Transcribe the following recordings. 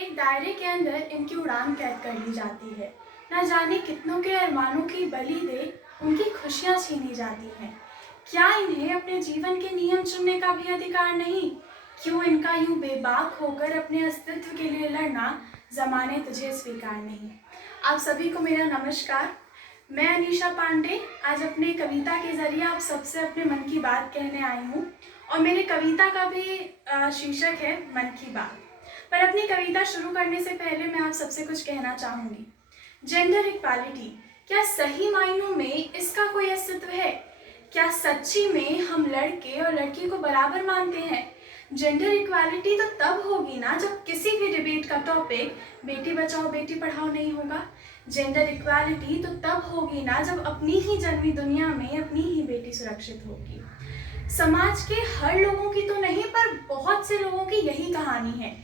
एक दायरे के अंदर इनकी उड़ान कैद कर ली जाती है। न जाने कितनों के अरमानों की बलि दे उनकी खुशियां छीनी जाती हैं। क्या इन्हें अपने जीवन के नियम चुनने का भी अधिकार नहीं? क्यों इनका यूं बेबाक होकर अपने अस्तित्व के लिए लड़ना जमाने तुझे स्वीकार नहीं? आप सभी को मेरा नमस्कार। मैं अनीशा पांडे आज अपने कविता के जरिए आप सबसे अपने मन की बात कहने आई हूँ और मेरी कविता का भी शीर्षक है मन की बात। पर अपनी कविता शुरू करने से पहले मैं आप सबसे कुछ कहना चाहूँगी। जेंडर इक्वालिटी, क्या सही मायनों में इसका कोई अस्तित्व है? क्या सच्ची में हम लड़के और लड़की को बराबर मानते हैं? जेंडर इक्वालिटी तो तब होगी ना जब किसी भी डिबेट का टॉपिक बेटी बचाओ बेटी पढ़ाओ नहीं होगा। जेंडर इक्वालिटी तो तब होगी ना जब अपनी ही जन्मी दुनिया में अपनी ही बेटी सुरक्षित होगी। समाज के हर लोगों की तो नहीं पर बहुत से लोगों की यही कहानी है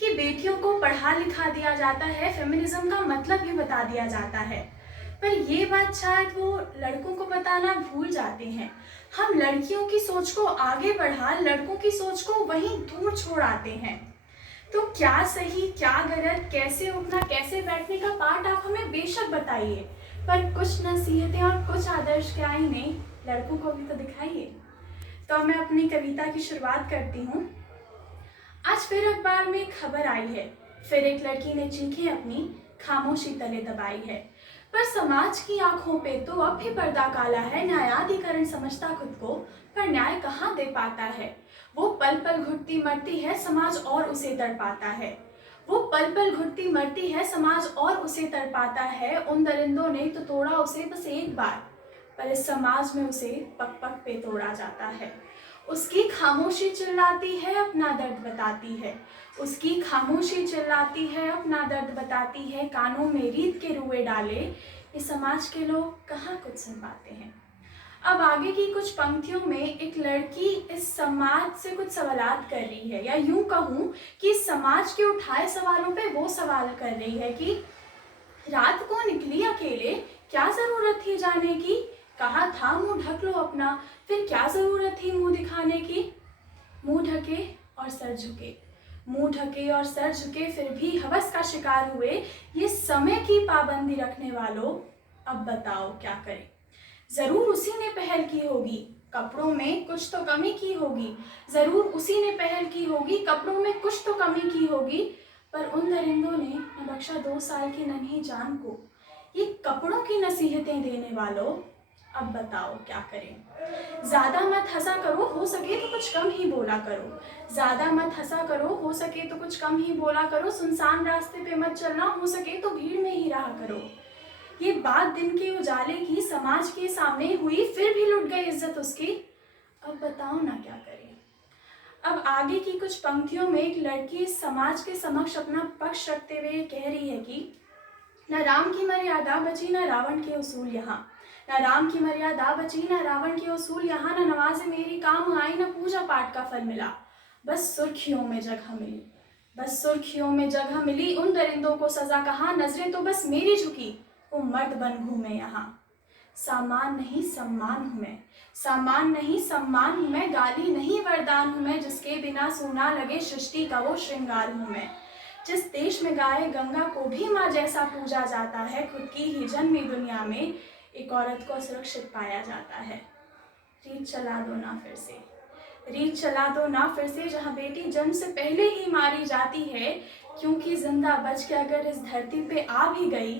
कि बेटियों को पढ़ा लिखा दिया जाता है, फेमिनिज्म का मतलब भी बता दिया जाता है, पर ये बात शायद वो लड़कों को बताना भूल जाते हैं। हम लड़कियों की सोच को आगे बढ़ा लड़कों की सोच को वहीं दूर छोड़ आते हैं। तो क्या सही क्या गलत, कैसे उठना कैसे बैठने का पाठ आप हमें बेशक बताइए, पर कुछ नसीहतें और कुछ आदर्श क्या ही नहीं, लड़कों को भी तो दिखाइए। तो मैं अपनी कविता की शुरुआत करती हूँ। आज फिर अखबार में एक खबर आई है, फिर एक लड़की ने चीखें अपनी खामोशी तले दबाई है। पर समाज की आंखों पे तो अब भी पर्दा काला है। न्यायाधिकरण समझता खुद को, पर न्याय कहाँ दे पाता है। वो पल पल घुटती मरती है, समाज और उसे तड़पाता है। वो पल पल घुटती मरती है, समाज और उसे तड़पाता है। उन दरिंदों ने तो तोड़ा उसे बस एक बार, पर इस समाज में उसे पग पग पे तोड़ा जाता है। उसकी खामोशी चिल्लाती है, अपना दर्द बताती है। उसकी खामोशी चिल्लाती है, अपना दर्द बताती है। कानों में रीत के रुए डाले इस समाज के लोग कहाँ कुछ सुन पाते हैं। अब आगे की कुछ पंक्तियों में एक लड़की इस समाज से कुछ सवालात कर रही है, या यूं कहूँ कि समाज के उठाए सवालों पे वो सवाल कर रही है कि रात को निकली अकेले, क्या जरूरत थी जाने की। कहा था मुंह ढक लो अपना, फिर क्या जरूरत थी मुंह दिखाने की। मुंह ढके और सर झुके, मुंह ढके और सर झुके, फिर भी हवस का शिकार हुए ये समय की पाबंदी रखने वालों। अब बताओ क्या करें। जरूर उसी ने पहल की होगी, कपड़ों में कुछ तो कमी की होगी। जरूर उसी ने पहल की होगी, कपड़ों में कुछ तो कमी की होगी। पर उन दरिंदों ने न बख्शा 2 साल की नन्ही जान को। ये कपड़ों की नसीहतें देने वालों, अब बताओ क्या करें। ज्यादा मत हंसा करो, हो सके तो कुछ कम ही बोला करो। ज्यादा मत हंसा करो, हो सके तो कुछ कम ही बोला करो। सुनसान रास्ते पे मत चलना, हो सके तो भीड़ में ही रहा करो। ये बात दिन के उजाले की समाज के सामने हुई, फिर भी लुट गई इज्जत उसकी। अब बताओ ना क्या करें। अब आगे की कुछ पंक्तियों में एक लड़की समाज के समक्ष अपना पक्ष रखते हुए कह रही है कि न राम की मर्यादा बची न रावण के उसूल यहाँ। न राम की मर्यादा बची न रावण के उसूल यहाँ। न नमाज़ें मेरी काम आई न पूजा पाठ का फल मिला। बस सुर्खियों में जगह मिली, बस सुर्खियों में जगह मिली। उन दरिंदों को सजा कहाँ, नजरें तो बस मेरी झुकी। वो मर्द बन घूमे यहाँ। सामान नहीं सम्मान हूँ मैं, सामान नहीं सम्मान हूँ मैं। गाली नहीं वरदान हूँ मैं, जिसके बिना सोना लगे सृष्टि का वो श्रृंगार हूँ मैं। जिस देश में गाय गंगा को भी माँ जैसा पूजा जाता है, खुद की ही जन्मी दुनिया में एक औरत को असुरक्षित पाया जाता है। रीत चला दो ना फिर से, रीत चला दो ना फिर से, जहाँ बेटी जन्म से पहले ही मारी जाती है। क्योंकि जिंदा बच के अगर इस धरती पे आ भी गई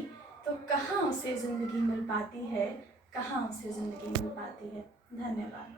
तो कहाँ उसे जिंदगी मिल पाती है, कहाँ उसे जिंदगी मिल पाती है। धन्यवाद।